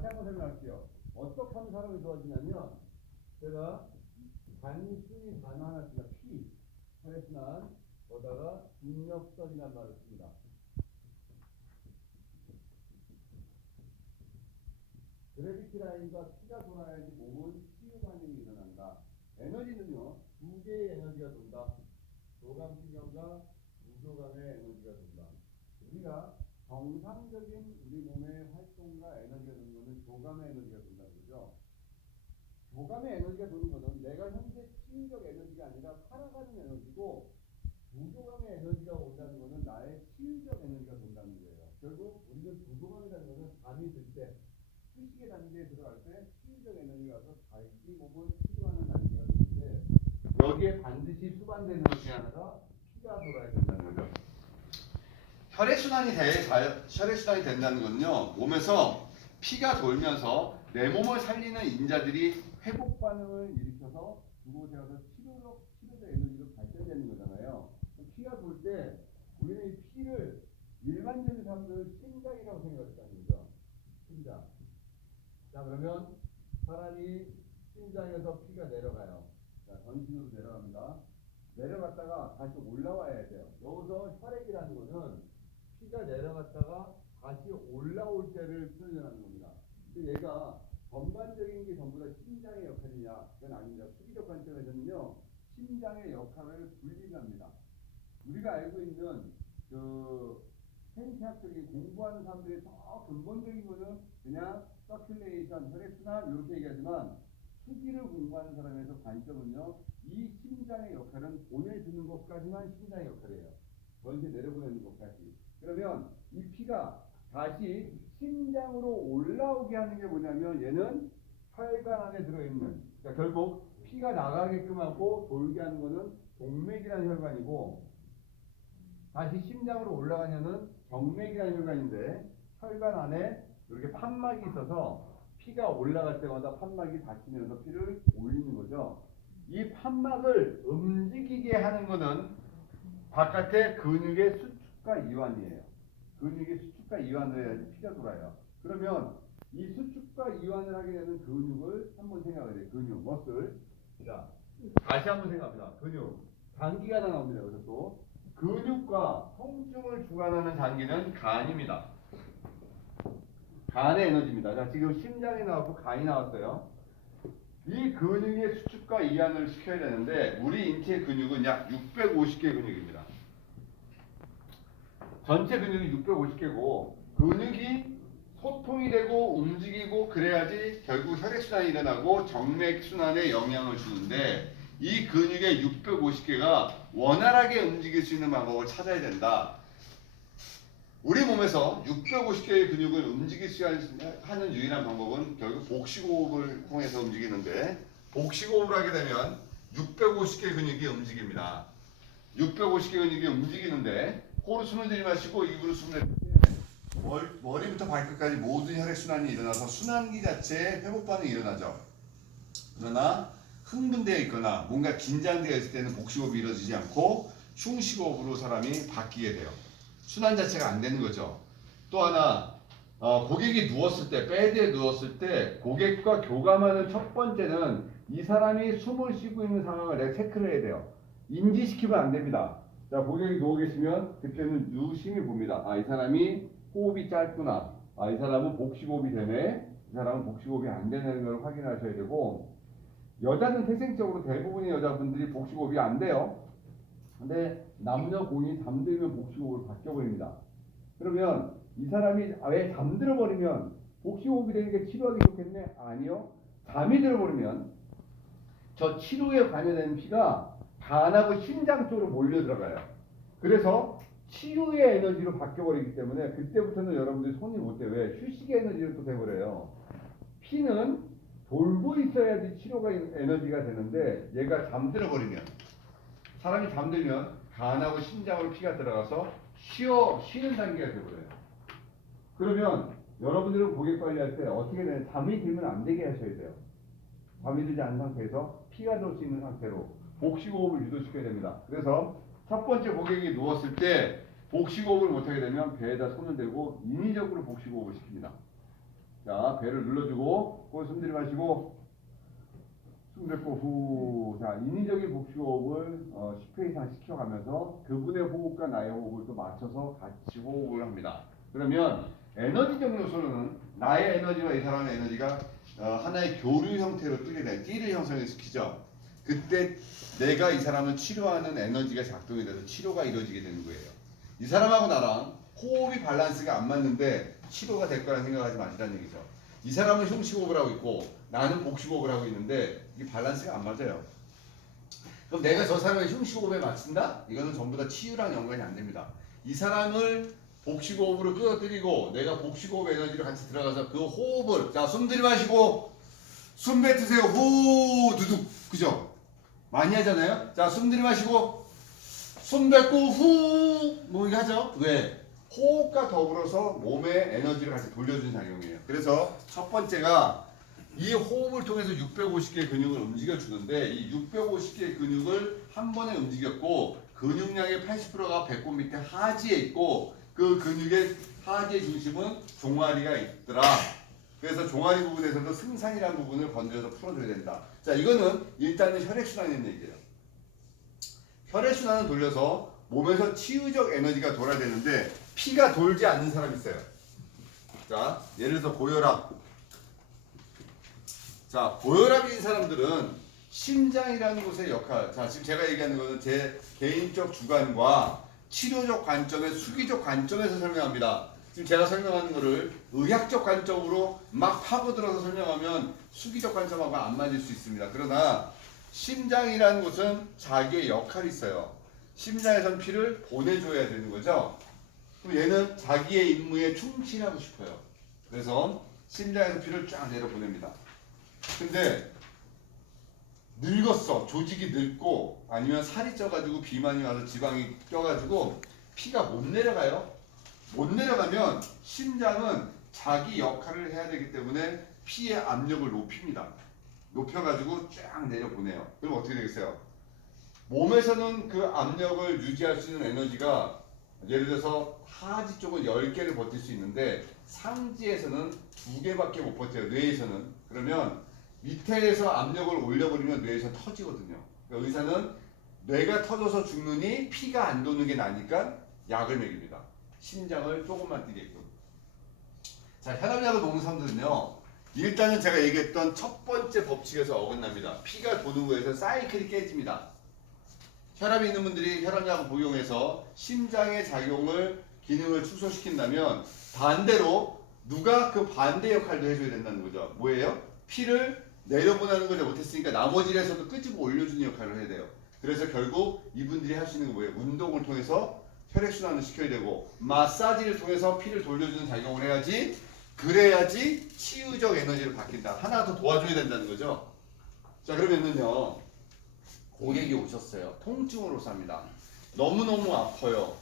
다시 한번 설명할게요. 어떻게 하면 사람이 좋아지냐면 제가 단순히 단어 하나 씁니다. P 혈액순환 거다가 중력선이라는 말을 씁니다. 그래비티 라인과 피가 돌아야지 몸은 치유 반응이 일어난다. 에너지는요, 두 개의 에너지가 돈다. 교감신경과 무교감의 에너지가 돈다. 우리가 정상적인 우리 몸의 활동과 에너지가 도는 것은 교감의 에너지가 돈다는 거죠. 교감의 에너지가 도는 것은 내가 현재 치유적 에너지가 아니라 살아가는 에너지고, 무교감의 에너지가 온다는 것은 나의 치유적 에너지가 돈다는 거예요. 결국 우리는 무교감이라는 것은 잠이 들 때, 휴식의 단계에 들어갈 때 치유적 에너지가 와서 자기 몸을 치료하는 단계가 되는데, 여기에 반드시 수반되는 것이 하나가 피가 돌아야 된다는 거죠. 혈액순환이 된다는 건요, 몸에서 피가 돌면서 내 몸을 살리는 인자들이 회복 반응을 일으켜서 그곳에 가서 치료적 에너지로 발전되는 거잖아요. 피가 돌 때 우리는 이 피를 일반적인 사람들은 심장이라고 생각했다는 거죠. 심장. 자, 그러면 사람이 심장에서 피가 내려가요. 자, 전신으로 내려갑니다. 내려갔다가 다시 올라와야 돼요. 여기서 혈액이라는 거는 피가 내려갔다가 다시 올라올 때를 표현하는 겁니다. 근데 얘가 전반적인 게 전부 다 심장의 역할이냐? 그건 아닙니다. 수기적 관점에서는요, 심장의 역할을 분리합니다. 우리가 알고 있는 그 생태학적인 공부하는 사람들의 더 근본적인 거는 그냥 서큘레이션, 혈액순환 이렇게 얘기하지만, 수기를 공부하는 사람에서 관점은요, 이 심장의 역할은 보내주는 것까지만 심장의 역할이에요. 전체 내려보내는 것까지. 그러면 이 피가 다시 심장으로 올라오게 하는 게 뭐냐면, 얘는 혈관 안에 들어있는, 그러니까 결국 피가 나가게끔 하고 돌게 하는 거는 동맥이라는 혈관이고, 다시 심장으로 올라가냐는 정맥이라는 혈관인데, 혈관 안에 이렇게 판막이 있어서 피가 올라갈 때마다 판막이 닫히면서 피를 올리는 거죠. 이 판막을 움직이게 하는 거는 바깥의 근육의 수축과 이완이에요. 근육의 수축과 이완을 해야지 피가 돌아요. 그러면 이 수축과 이완을 하게 되는 근육을 한번 생각해야 돼요. 근육, 머슬. 자, 다시 한번 생각합니다. 근육. 장기가 하나 나옵니다. 여기서 또. 근육과 통증을 주관하는 장기는 간입니다. 간의 에너지입니다. 자, 지금 심장이 나왔고 간이 나왔어요. 이 근육의 수축과 이완을 시켜야 되는데, 우리 인체 근육은 약 650개 근육입니다. 전체 근육이 650개고, 근육이 소통이 되고 움직이고 그래야지 결국 혈액순환이 일어나고 정맥순환에 영향을 주는데, 이 근육의 650개가 원활하게 움직일 수 있는 방법을 찾아야 된다. 우리 몸에서 650개의 근육을 움직일 수 하는 유일한 방법은 결국 복식호흡을 통해서 움직이는데, 복식호흡을 하게 되면 650개 근육이 움직입니다. 650개 근육이 움직이는데, 코로 숨을 들이마시고 입으로 숨을 내쉴 때 머리부터 발끝까지 모든 혈액순환이 일어나서 순환기 자체에 회복 반응이 일어나죠. 그러나 흥분되어 있거나 뭔가 긴장되어 있을 때는 복식호흡이 이루어지지 않고 흉식호흡으로 사람이 바뀌게 돼요. 순환 자체가 안 되는 거죠. 또 하나, 고객이 누웠을 때, 베드에 누웠을 때 고객과 교감하는 첫 번째는 이 사람이 숨을 쉬고 있는 상황을 내가 체크를 해야 돼요. 인지시키면 안 됩니다. 자, 고객이 누워 계시면 그때는 유심히 봅니다. 아, 이 사람이 호흡이 짧구나. 아, 이 사람은 복식호흡이 되네. 이 사람은 복식호흡이 안 되는 걸 확인하셔야 되고, 여자는 태생적으로 대부분의 여자분들이 복식호흡이 안 돼요. 근데 남녀 공이 잠들면 복식호흡으로 바뀌어버립니다. 그러면 이 사람이 왜 잠들어 버리면 복식호흡이 되는 게 치료하기 좋겠네? 아니요. 잠이 들어버리면 저 치료에 관여되는 피가 간하고 심장 쪽으로 몰려 들어가요. 그래서 치유의 에너지로 바뀌어버리기 때문에 그때부터는 여러분들이 손이 못 돼요. 왜? 휴식의 에너지로 또 돼버려요. 피는 돌고 있어야지 치료가 에너지가 되는데, 얘가 잠들어 버리면, 사람이 잠들면 간하고 심장으로 피가 들어가서 쉬는 단계가 되버려요. 그러면 여러분들은 고객 관리할 때 어떻게 되냐, 잠이 들면 안 되게 하셔야 돼요. 잠이 들지 않은 상태에서 피가 돌 수 있는 상태로 복식호흡을 유도시켜야 됩니다. 그래서 첫 번째 고객이 누웠을 때 복식호흡을 못하게 되면 배에다 손을 대고 인위적으로 복식호흡을 시킵니다. 자, 배를 눌러주고 숨 들이마시고 숨 뱉고 후. 자, 인위적인 복식호흡을 10회 이상 시켜가면서 그분의 호흡과 나의 호흡을 또 맞춰서 같이 호흡을 합니다. 그러면 에너지적 요소는 나의 에너지와 이 사람의 에너지가 하나의 교류 형태로 뜨게 돼. 띠를 형성시키죠. 그때 내가 이 사람을 치료하는 에너지가 작동이 돼서 치료가 이루어지게 되는 거예요. 이 사람하고 나랑 호흡이 밸런스가 안 맞는데 치료가 될 거라 생각하지 마시라는 얘기죠. 이 사람은 흉식호흡을 하고 있고 나는 복식호흡을 하고 있는데 이 밸런스가 안 맞아요. 그럼 내가 저 사람의 흉식호흡에 맞춘다? 이거는 전부 다 치유랑 연관이 안 됩니다. 이 사람을 복식호흡으로 끌어들이고 내가 복식호흡 에너지를 같이 들어가서 그 호흡을 자, 숨 들이마시고 숨 뱉으세요. 후 두둑. 그죠? 많이 하잖아요. 자, 숨 들이마시고 숨 뱉고 후 뭐 이렇게 하죠. 왜? 호흡과 더불어서 몸의 에너지를 같이 돌려주는 작용이에요. 그래서 첫 번째가 이 호흡을 통해서 650개의 근육을 움직여주는데 이 650개의 근육을 한 번에 움직였고 근육량의 80%가 배꼽 밑에 하지에 있고 그 근육의 하지의 중심은 종아리가 있더라. 그래서 종아리 부분에서도 승산이라는 부분을 건드려서 풀어줘야 된다. 자, 이거는 일단은 혈액순환의 얘기예요. 혈액순환을 돌려서 몸에서 치유적 에너지가 돌아야 되는데 피가 돌지 않는 사람이 있어요. 자, 예를 들어서 고혈압. 자, 고혈압인 사람들은 심장이라는 곳의 역할. 자, 지금 제가 얘기하는 것은 제 개인적 주관과 치료적 관점의 수기적 관점에서 설명합니다. 지금 제가 설명하는 거를 의학적 관점으로 막 파고들어서 설명하면 수기적 관점하고 안 맞을 수 있습니다. 그러나 심장이라는 곳은 자기의 역할이 있어요. 심장에선 피를 보내줘야 되는 거죠. 그럼 얘는 자기의 임무에 충실하고 싶어요. 그래서 심장에서 피를 쫙 내려보냅니다. 근데 늙었어. 조직이 늙고 아니면 살이 쪄가지고 비만이 와서 지방이 껴가지고 피가 못 내려가요. 못 내려가면 심장은 자기 역할을 해야 되기 때문에 피의 압력을 높입니다. 높여가지고 쫙 내려보내요. 그럼 어떻게 되겠어요? 몸에서는 그 압력을 유지할 수 있는 에너지가 예를 들어서 하지 쪽은 10개를 버틸 수 있는데 상지에서는 2개밖에 못 버텨요. 뇌에서는. 그러면 밑에서 압력을 올려버리면 뇌에서 터지거든요. 그러니까 의사는 뇌가 터져서 죽느니 피가 안 도는 게 나니까 약을 먹입니다. 심장을 조금만 뛰게끔. 자, 혈압약을 먹는 사람들은요. 일단은 제가 얘기했던 첫 번째 법칙에서 어긋납니다. 피가 도는 거에서 사이클이 깨집니다. 혈압이 있는 분들이 혈압약을 복용해서 심장의 작용을 기능을 축소시킨다면 반대로 누가 그 반대 역할도 해줘야 된다는 거죠. 뭐예요? 피를 내려보내는 걸 못했으니까 나머지에서도 끄집어 올려주는 역할을 해야 돼요. 그래서 결국 이분들이 할 수 있는 건 뭐예요? 운동을 통해서 혈액순환을 시켜야 되고 마사지를 통해서 피를 돌려주는 작용을 해야지 그래야지 치유적 에너지를 받긴다. 하나 더 도와줘야 된다는 거죠. 자, 그러면은요. 고객이 오셨어요. 통증으로 삽니다. 너무너무 아파요.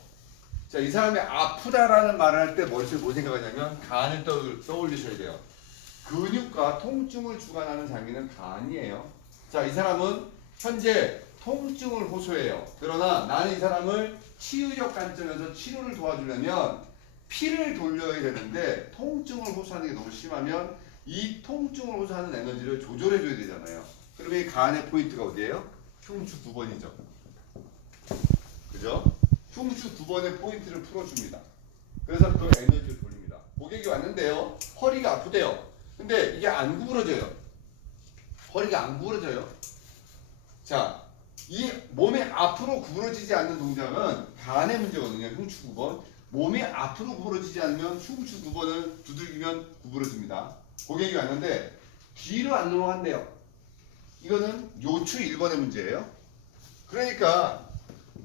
자, 이 사람이 아프다라는 말을 할 때 머릿속에 뭐 생각하냐면 간을 떠올리셔야 돼요. 근육과 통증을 주관하는 장기는 간이에요. 자, 이 사람은 현재 통증을 호소해요. 그러나 나는 이 사람을 치유적 관점에서 치료를 도와주려면 피를 돌려야 되는데 통증을 호소하는 게 너무 심하면 이 통증을 호소하는 에너지를 조절해줘야 되잖아요. 그러면 이 간의 포인트가 어디예요? 흉추 9번이죠. 그죠? 흉추 9번의 포인트를 풀어줍니다. 그래서 그 에너지를 돌립니다. 고객이 왔는데요. 허리가 아프대요. 근데 이게 안 구부러져요. 허리가 안 구부러져요. 자, 이 몸이 앞으로 구부러지지 않는 동작은 간의 문제거든요. 흉추 9번. 몸이 앞으로 구부러지지 않으면 흉추 9번을 두들기면 구부러집니다. 고객이 왔는데 뒤로 안 넘어간대요. 이거는 요추 1번의 문제예요. 그러니까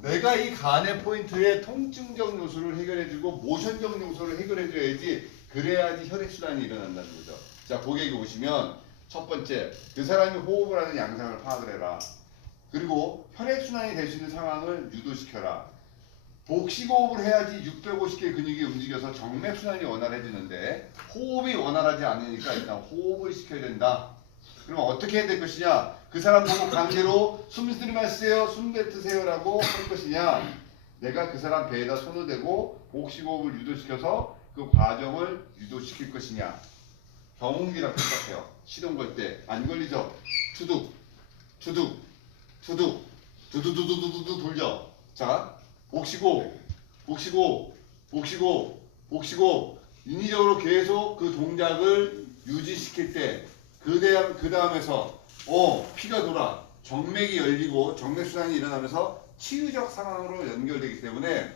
내가 이 간의 포인트에 통증적 요소를 해결해주고 모션적 요소를 해결해줘야지 그래야지 혈액순환이 일어난다는 거죠. 자, 고객이 오시면 첫 번째 그 사람이 호흡을 하는 양상을 파악을 해라. 그리고 혈액순환이 될 수 있는 상황을 유도시켜라. 복식호흡을 해야지 650개 근육이 움직여서 정맥순환이 원활해지는데 호흡이 원활하지 않으니까 일단 호흡을 시켜야 된다. 그럼 어떻게 해야 될 것이냐? 그 사람 보고 강제로 숨 들이마시세요, 숨 뱉으세요 라고 할 것이냐? 내가 그 사람 배에다 손을 대고 복식호흡을 유도시켜서 그 과정을 유도시킬 것이냐? 경운기랑 똑같아요. 시동 걸 때 안 걸리죠? 투둑, 투둑, 투둑, 두두두두두두 돌죠. 자, 복시고, 복시고, 복시고, 복시고. 인위적으로 계속 그 동작을 유지시킬 때, 그 다음에서 피가 돌아 정맥이 열리고 정맥순환이 일어나면서 치유적 상황으로 연결되기 때문에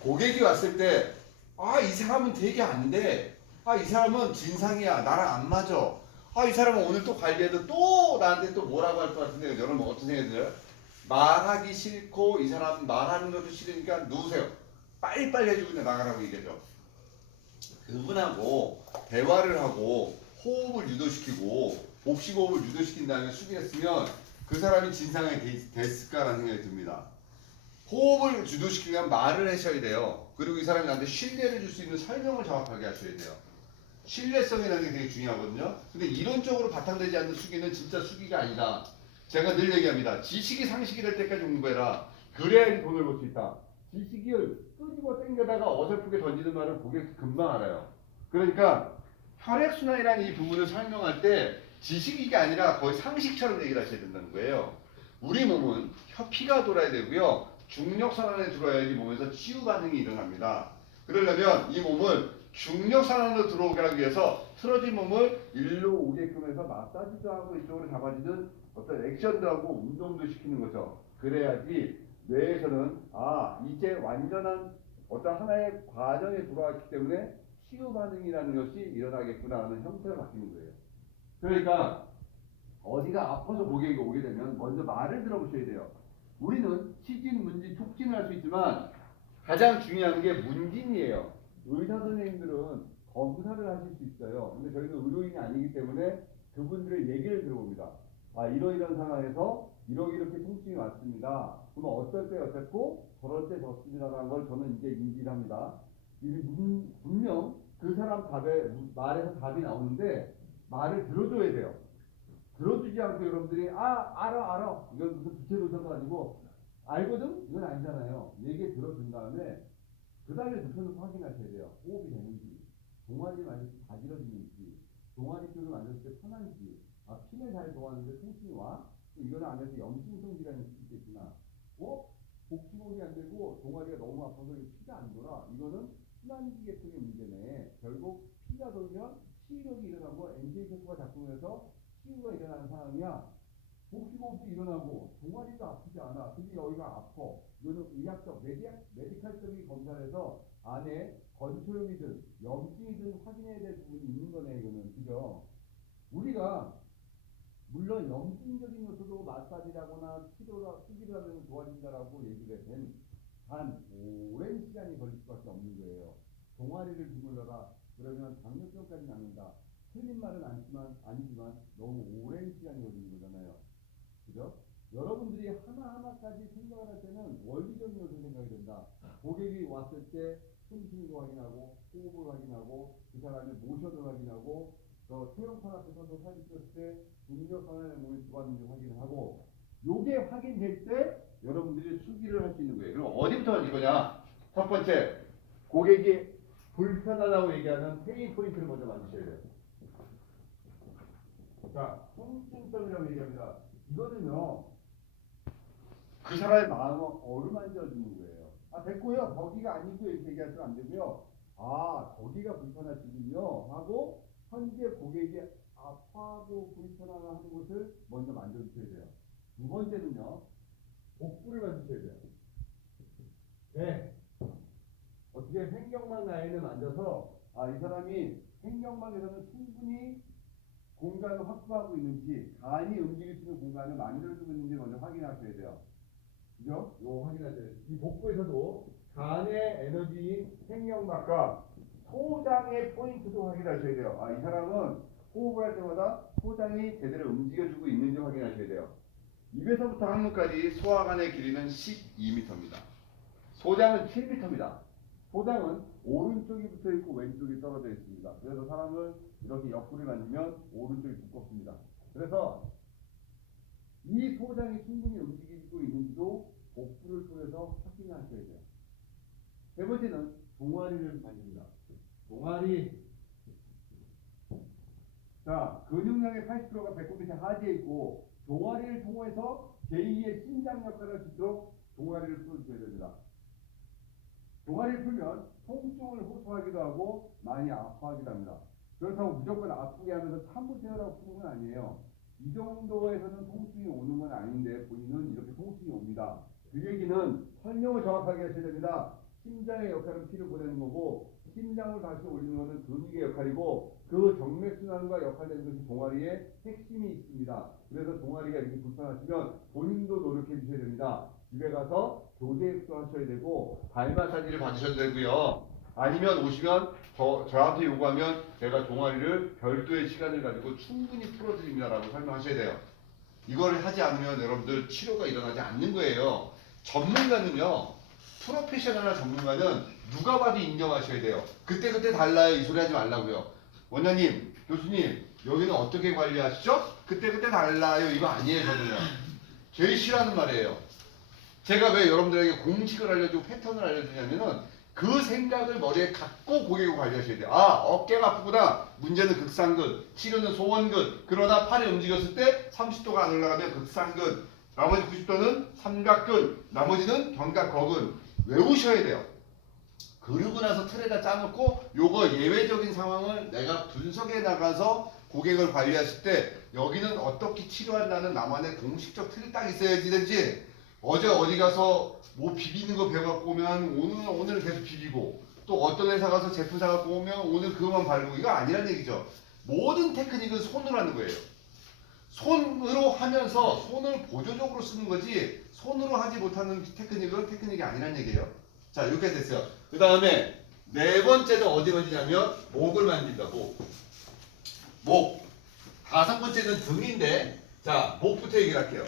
고객이 왔을 때 이 사람은 되게 안 돼. 이 사람은 진상이야. 나랑 안 맞아. 이 사람은 오늘 또 관리해도 또 나한테 또 뭐라고 할 것 같은데 여러분 어떤 생각이 들어요? 말하기 싫고 이 사람 말하는 것도 싫으니까 누우세요. 빨리빨리 해주고 그냥 나가라고 얘기하죠. 그분하고 대화를 하고 호흡을 유도시키고 복식호흡을 유도시킨 다음에 숙였으면 그 사람이 진상이 됐을까라는 생각이 듭니다. 호흡을 유도시키려면 말을 하셔야 돼요. 그리고 이 사람이 나한테 신뢰를 줄 수 있는 설명을 정확하게 하셔야 돼요. 신뢰성이라는 게 되게 중요하거든요. 근데 이론적으로 바탕되지 않는 수기는 진짜 수기가 아니다. 제가 늘 얘기합니다. 지식이 상식이 될 때까지 공부해라. 그래야 돈을 벌 수 있다. 지식을 끄집어 당겨다가 어설프게 던지는 말은 고객이 금방 알아요. 그러니까 혈액순환이라는 이 부분을 설명할 때 지식이 아니라 거의 상식처럼 얘기를 하셔야 된다는 거예요. 우리 몸은 피가 돌아야 되고요. 중력선환에 들어야지 몸에서 치유 반응이 일어납니다. 그러려면 이 몸을 중력선환으로 들어오게 하기 위해서 틀어진 몸을 일로 오게끔 해서 마사지도 하고 이쪽으로 잡아주는 어떤 액션도 하고 운동도 시키는 거죠. 그래야지 뇌에서는 이제 완전한 어떤 하나의 과정에 들어왔기 때문에 치유 반응이라는 것이 일어나겠구나 하는 형태로 바뀌는 거예요. 그러니까 어디가 아파서 고객이 오게 되면 먼저 말을 들어보셔야 돼요. 우리는 치진, 문진, 촉진을 할 수 있지만 가장 중요한 게 문진이에요. 의사 선생님들은 검사를 하실 수 있어요. 근데 저희는 의료인이 아니기 때문에 그분들의 얘기를 들어봅니다. 이러이런 상황에서 이렇게 통증이 왔습니다. 그럼 어떨 때 어땠고 저럴 때 졌습니다라는 걸 저는 이제 인지를 합니다. 분명 그 사람 말에서 답이 나오는데 말을 들어줘야 돼요. 들어주지 않고 여러분들이 알아 이건 무슨 부채로서도 아니고 알거든? 이건 아니잖아요. 얘기 들어준 다음에 그 다음에 누천을 확인하셔야 돼요. 호흡이 되는지, 동아리 만졌을 때 가지러지는지, 동아리 쪽을 만졌을 때 편한지, 피를 잘 좋아하는데 통증이 와? 이거는 안에서 염증성 질환이 있겠구나. 복식호흡이 안 되고 동아리가 너무 아파서 피가 안 돌아. 이거는 순환기 계통의 문제네. 결국 피가 돌면 치유력이 일어나고 NJ 세포가 작동해서 치유가 일어나는 상황이야. 복식호흡도 일어나고 동아리도 아프지 않아. 근데 여기가 아파. 이거는 의학적, 메디칼적인 검사를 해서 안에 건초염이든 염증이든 확인해야 될 부분이 있는 거네. 이거는. 그죠? 우리가 물론 염증적인 요소도 마사지라거나 수기를 하면 좋아진다라고 얘기를 해. 단 오랜 시간이 걸릴 수밖에 없는 거예요. 동아리를 주물러라. 그러면 당뇨병까지 낫는다. 틀린 말은 아니지만 너무 오랜 시간이 걸리는 거잖아요. 그죠? 여러분들이 하나하나까지 생각을 할 때는 원리적인 요소 생각이 된다. 고객이 왔을 때 숨쉬는 거 확인하고 호흡을 확인하고 그 사람의 모션을 확인하고 체형판 앞에서도 사진 찍었을 때 중력선환의 몸이 들어왔는지 확인을 하고 요게 확인될 때 여러분들이 수기를 할 수 있는 거예요. 그럼 어디부터 하는 거냐? 첫 번째, 고객이 불편하다고 얘기하는 페인 포인트를 먼저 만드셔야 돼요. 자, 통증점이라고 얘기합니다. 이거는요, 그 사람의 마음을 어루만져주는 거예요. 됐고요. 거기가 아니고 이렇게 얘기하시면 안 되고요. 거기가 불편하시군요. 하고, 현재 고객이 아파하고 불편하는 곳을 먼저 만져주셔야 돼요. 두 번째는요, 복부를 만지셔야 돼요. 네. 어떻게 횡격막 라인을 만져서, 이 사람이 횡격막에서는 충분히 공간을 확보하고 있는지, 간이 움직일 수 있는 공간을 만들어주고 있는지 먼저 확인하셔야 돼요. 그죠? 이거 확인하셔야 돼요. 이 복부에서도 간의 에너지인 횡격막과 소장의 포인트도 확인하셔야 돼요. 이 사람은 호흡을 할 때마다 소장이 제대로 움직여주고 있는지 확인하셔야 돼요. 입에서부터 항문까지 소화관의 길이는 12m입니다. 소장은 7m입니다. 소장은 오른쪽이 붙어 있고 왼쪽이 떨어져 있습니다. 그래서 사람을 이렇게 옆구리 만지면 오른쪽이 두껍습니다. 그래서 이 소장이 충분히 움직이고 있는지도 복부를 통해서 확인하셔야 돼요. 세 번째는 동아리를 만집니다. 동아리 자, 근육량의 80%가 배꼽 밑에 하지에 있고 종아리를 통해서 제2의 심장 역할을 할 수 있도록 종아리를 풀어주셔야 됩니다. 종아리를 풀면 통증을 호소하기도 하고 많이 아파하기도 합니다. 그렇다고 무조건 아프게 하면서 참으세요라고 푸는 건 아니에요. 이 정도에서는 통증이 오는 건 아닌데 본인은 이렇게 통증이 옵니다. 그 얘기는 설명을 정확하게 하셔야 됩니다. 심장의 역할은 피를 보내는 거고 심장을 다시 올리는 것은 근육의 역할이고 그 정맥순환과 역할되는 것이 종아리의 핵심이 있습니다. 그래서 종아리가 이렇게 불편하시면 본인도 노력해 주셔야 됩니다. 집에 가서 교대입도 하셔야 되고 발 마사지를 받으셔도 되고요. 아니면 오시면 저한테 요구하면 제가 종아리를 별도의 시간을 가지고 충분히 풀어드립니다라고 설명하셔야 돼요. 이걸 하지 않으면 여러분들 치료가 일어나지 않는 거예요. 전문가는요, 프로페셔널한 전문가는 누가 봐도 인정하셔야 돼요. 그때 달라요. 이 소리 하지 말라고요. 원장님, 교수님, 여기는 어떻게 관리하시죠? 그때 달라요. 이거 아니에요, 저는요. 제일 싫어하는 말이에요. 제가 왜 여러분들에게 공식을 알려주고 패턴을 알려주냐면은 그 생각을 머리에 갖고 고객을 관리하셔야 돼요. 아, 어깨가 아프구나. 문제는 극상근, 치료는 소원근. 그러나 팔이 움직였을 때 30도가 안 올라가면 극상근, 나머지 90도는 삼각근, 나머지는 견갑거근. 외우셔야 돼요. 그러고 나서 틀에다 짜놓고 요거 예외적인 상황을 내가 분석해 나가서 고객을 관리하실 때 여기는 어떻게 치료한다는 나만의 공식적 틀이 딱 있어야지 되지. 어제 어디 가서 뭐 비비는 거 배워갖고 오면 오늘 계속 비비고 또 어떤 회사 가서 제품 사갖고 오면 오늘 그것만 바르고 이거 아니란 얘기죠. 모든 테크닉은 손으로 하는 거예요. 손으로 하면서 손을 보조적으로 쓰는 거지 손으로 하지 못하는 테크닉은 테크닉이 아니란 얘기예요. 자, 이렇게 됐어요. 그 다음에 네 번째는 어디 만지냐면 목을 만진다. 목. 다섯 번째는 등인데 자, 목부터 얘기를 할게요.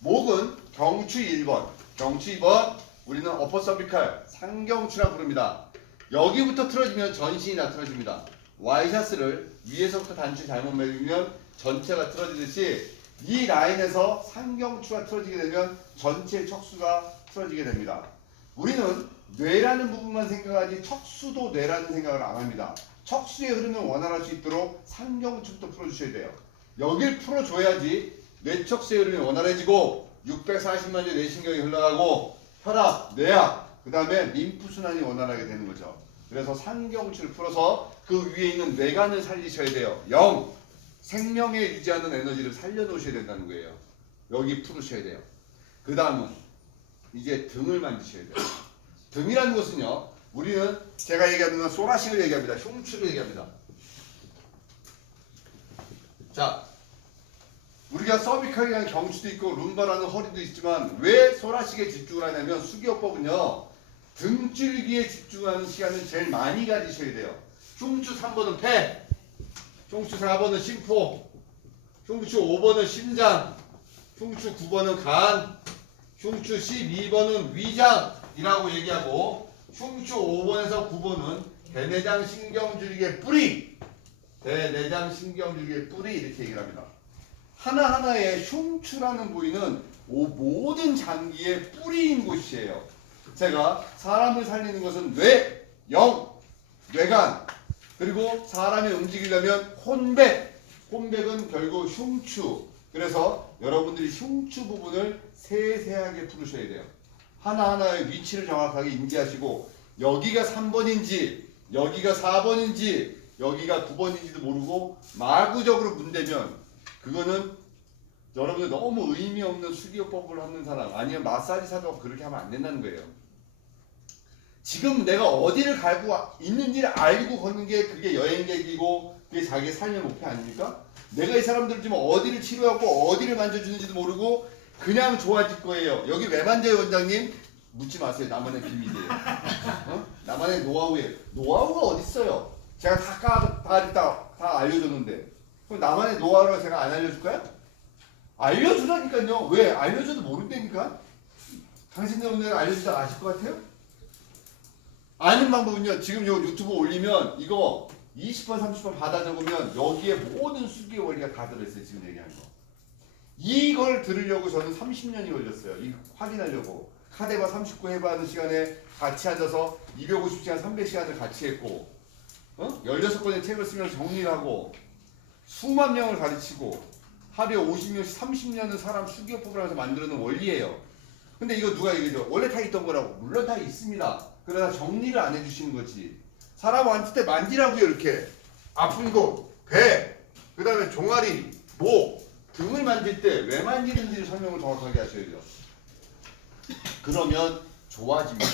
목은 경추 1번, 경추 2번, 우리는 어퍼 서비칼, 상경추라 부릅니다. 여기부터 틀어지면 전신이 다 틀어집니다. 와이셔츠를 위에서부터 단추 잘못 매면 전체가 틀어지듯이 이 라인에서 상경추가 틀어지게 되면 전체 척수가 틀어지게 됩니다. 우리는 뇌라는 부분만 생각하지 척수도 뇌라는 생각을 안 합니다. 척수의 흐름을 원활할 수 있도록 상경추부터 풀어주셔야 돼요. 여길 풀어줘야지 뇌척수의 흐름이 원활해지고 640만 주 뇌신경이 흘러가고 혈압, 뇌압, 그 다음에 림프순환이 원활하게 되는 거죠. 그래서 상경추를 풀어서 그 위에 있는 뇌관을 살리셔야 돼요. 생명에 유지하는 에너지를 살려놓으셔야 된다는 거예요. 여기 풀으셔야 돼요. 그 다음은 이제 등을 만지셔야 돼요. 등이라는 것은요, 우리는 제가 얘기하는 건 소라식을 얘기합니다. 흉추를 얘기합니다. 자, 우리가 서비칼이라는 경추도 있고 룸바라는 허리도 있지만 왜 소라식에 집중을 하냐면 수기요법은요, 등줄기에 집중하는 시간을 제일 많이 가지셔야 돼요. 흉추 3번은 폐, 흉추 4번은 심포, 흉추 5번은 심장, 흉추 9번은 간, 흉추 12번은 위장이라고 얘기하고 흉추 5번에서 9번은 대내장 신경줄기의 뿌리, 대내장 신경줄기의 뿌리 이렇게 얘기를 합니다. 하나하나의 흉추라는 부위는 모든 장기의 뿌리인 곳이에요. 제가 사람을 살리는 것은 뇌, 뇌관, 그리고 사람이 움직이려면 혼백은 결국 흉추. 그래서 여러분들이 흉추 부분을 세세하게 풀으셔야 돼요. 하나하나의 위치를 정확하게 인지하시고 여기가 3번인지 여기가 4번인지 여기가 9번인지도 모르고 마구적으로 문대면 그거는 여러분들 너무 의미 없는 수기요법을 하는 사람 아니면 마사지사도 그렇게 하면 안 된다는 거예요. 지금 내가 어디를 가고 있는지를 알고 걷는 게 그게 여행객이고 그게 자기의 삶의 목표 아닙니까? 내가 이 사람들 지금 어디를 치료하고 어디를 만져주는지도 모르고 그냥 좋아질 거예요. 여기 왜 만져요, 원장님? 묻지 마세요. 나만의 비밀이에요. 나만의 노하우예요. 노하우가 어딨어요? 제가 다 알려줬는데 그럼 나만의 노하우를 제가 안 알려줄까요? 알려주라니까요. 왜? 알려줘도 모른다니까? 당신들 알려주다 아실 것 같아요? 아는 방법은요. 지금 요 유튜브 올리면 이거 20번 30번 받아 적으면 여기에 모든 수기의 원리가 다 들어있어요. 지금 얘기하는 거. 이걸 들으려고 저는 30년이 걸렸어요. 이 확인하려고. 카데바 39 해봐하는 시간에 같이 앉아서 250시간 300시간을 같이 했고 16권의 책을 쓰면서 정리를 하고 수만 명을 가르치고 하루에 50명씩 30년은 사람 수기요법을 하면서 만들어놓은 원리예요. 근데 이거 누가 얘기해줘? 원래 다 있던 거라고. 물론 다 있습니다. 그러나 정리를 안 해주시는 거지. 사람 앉을 때 만지라고요. 이렇게 아픈 곳, 배, 그 다음에 종아리, 목, 등을 만질 때 왜 만지는지를 설명을 정확하게 하셔야죠. 그러면 좋아집니다.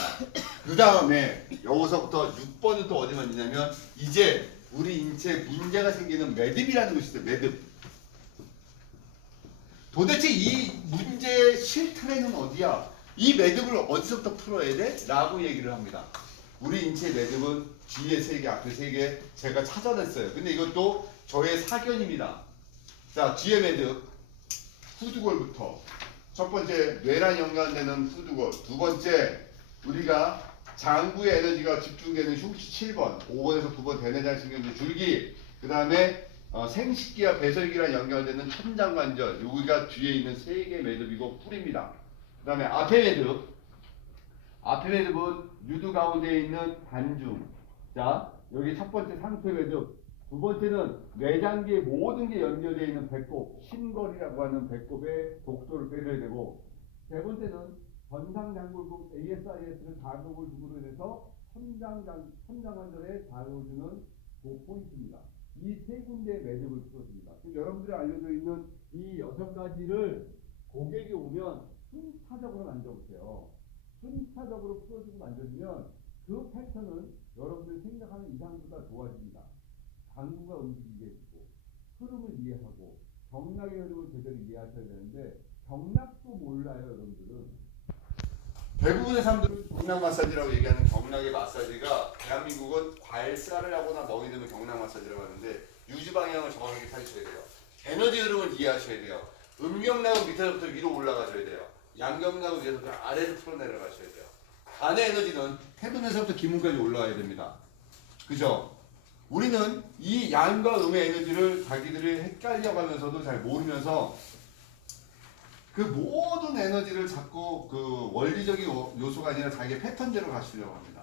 그 다음에 여기서부터 6번은 또 어디 만지냐면 이제 우리 인체에 문제가 생기는 매듭이라는 것이 있어요. 매듭. 도대체 이 문제의 실타래는 어디야? 이 매듭을 어디서부터 풀어야 돼? 라고 얘기를 합니다. 우리 인체의 매듭은 뒤에 3개, 앞에 3개 제가 찾아냈어요. 근데 이것도 저의 사견입니다. 자, 뒤에 매듭 후두골부터 첫 번째 뇌랑 연관되는 후두골, 두 번째 우리가 장부의 에너지가 집중되는 흉추 7번, 5번에서 9번 대뇌장신경제 줄기, 그 다음에 생식기와 배설기랑 연결되는 천장관절, 여기가 뒤에 있는 3개의 매듭이고 뿔입니다. 그 다음에 앞에 매듭, 앞에 매듭은 유두 가운데 있는 단중. 자, 여기 첫 번째 상체 매듭, 두 번째는 내장기의 모든 게 연결되어 있는 배꼽, 심거리라고 하는 배꼽에 독소를 빼줘야 되고, 세 번째는 전상장골국 ASIS는 자극을 줌으로 인해서 천장관절에 자극을 주는 그 포인트입니다. 이 세 군데의 매듭을 풀어줍니다. 지금 여러분들이 알려져 있는 이 6가지를 고객이 오면 순차적으로 만져보세요. 순차적으로 풀어주고 만져주면 그 패턴은 여러분들이 생각하는 이상보다 좋아집니다. 장부가 움직이게 해주고 흐름을 이해하고 경락의 흐름을 제대로 이해하셔야 되는데 경락도 몰라요. 여러분들은 대부분의 사람들은 경락 마사지라고 얘기하는 경락의 마사지가 대한민국은 괄사를 하거나 멍이 들면 경락 마사지라고 하는데 유지 방향을 정확하게 찾으셔야 돼요. 에너지 흐름을 이해하셔야 돼요. 음경락은 밑에서부터 위로 올라가셔야 돼요. 양경락은 위에서부터 아래로 풀어내려가셔야 돼요. 안의 에너지는 태분에서부터 기문까지 올라가야 됩니다. 그죠? 우리는 이 양과 음의 에너지를 자기들이 헷갈려가면서도 잘 모르면서 그 모든 에너지를 자꾸 그 원리적인 요소가 아니라 자기의 패턴대로 가시려고 합니다.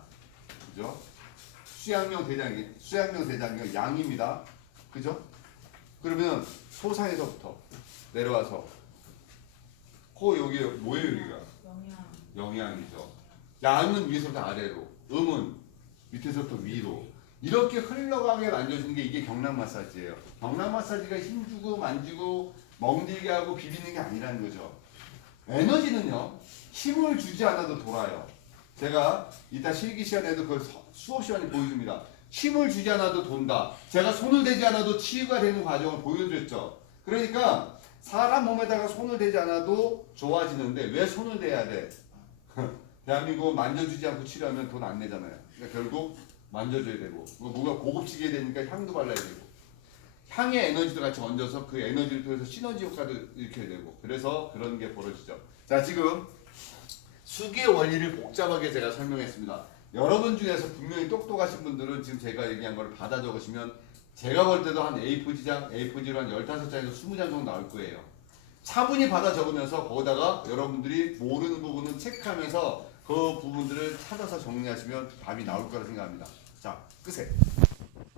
그죠? 수양명 대장경 양입니다. 그죠? 그러면 소상에서부터 내려와서 코 여기 뭐예요 여기가? 영양이죠. 양은 위에서부터 아래로, 음은 밑에서부터 위로. 이렇게 흘러가게 만져주는 게 이게 경락 마사지예요. 경락 마사지가 힘주고 만지고 멍들게 하고 비비는 게 아니라는 거죠. 에너지는요, 힘을 주지 않아도 돌아요. 제가 이따 실기 시간에도 그 수업 시간에 보여줍니다. 힘을 주지 않아도 돈다. 제가 손을 대지 않아도 치유가 되는 과정을 보여줬죠. 그러니까 사람 몸에다가 손을 대지 않아도 좋아지는데 왜 손을 대야 돼? 대한민국 만져주지 않고 치료하면 돈 안 내잖아요. 그러니까 결국 만져줘야 되고 뭐가 고급지게 되니까 향도 발라야 되고 향의 에너지도 같이 얹어서 그 에너지를 통해서 시너지 효과도 일으켜야 되고 그래서 그런 게 벌어지죠. 자, 지금 수기의 원리를 복잡하게 제가 설명했습니다. 여러분 중에서 분명히 똑똑하신 분들은 지금 제가 얘기한 걸 받아 적으시면 제가 볼 때도 한 A4지로 한 15장에서 20장 정도 나올 거예요. 차분히 받아 적으면서 거기다가 여러분들이 모르는 부분은 체크하면서 그 부분들을 찾아서 정리하시면 답이 나올 거라 생각합니다. 자, 끄세요.